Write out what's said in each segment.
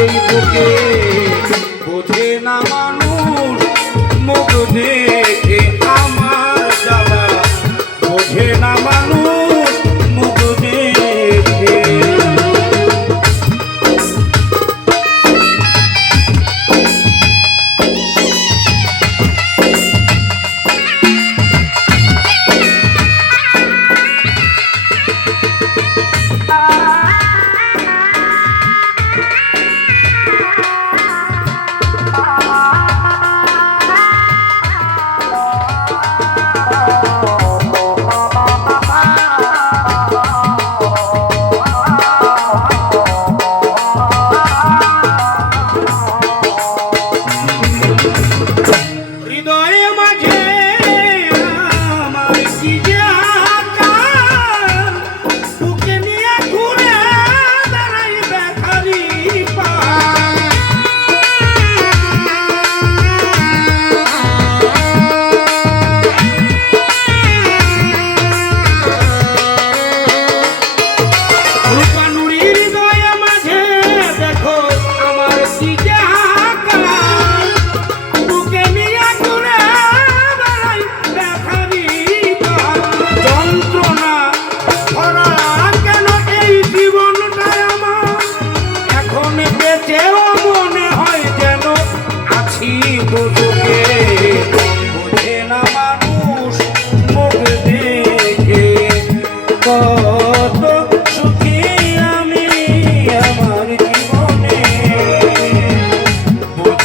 এই বুকে। বোঝে না মানুষ মুখ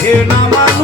In my mind.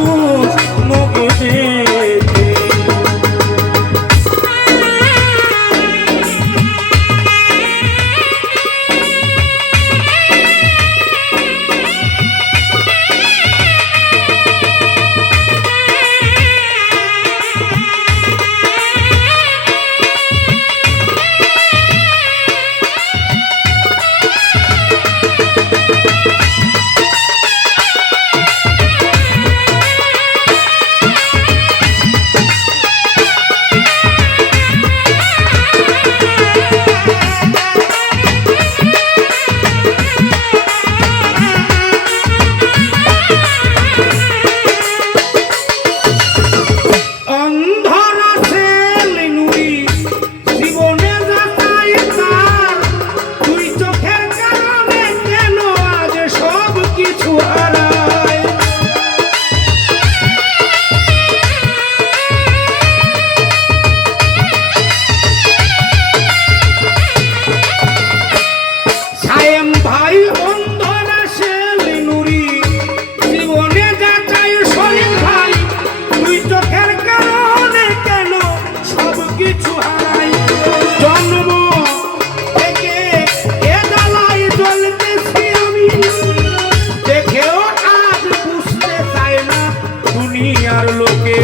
দুনিয়ার লোকে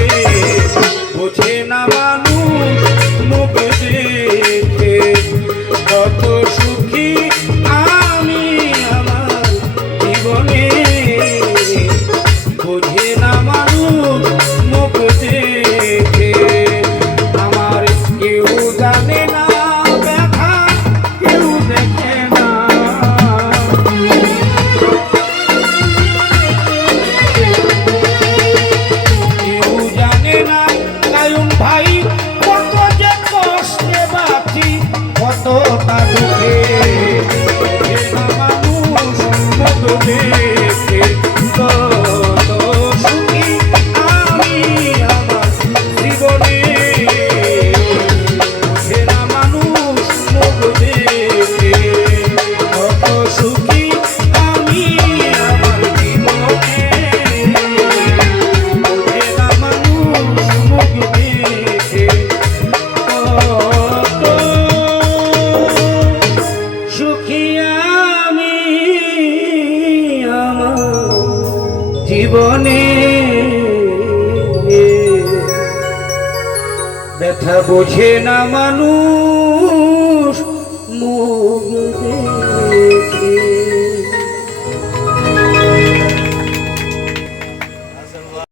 বোঝে না মানুষ ব্যথা বোঝে না মানুষ মুখ দেখে।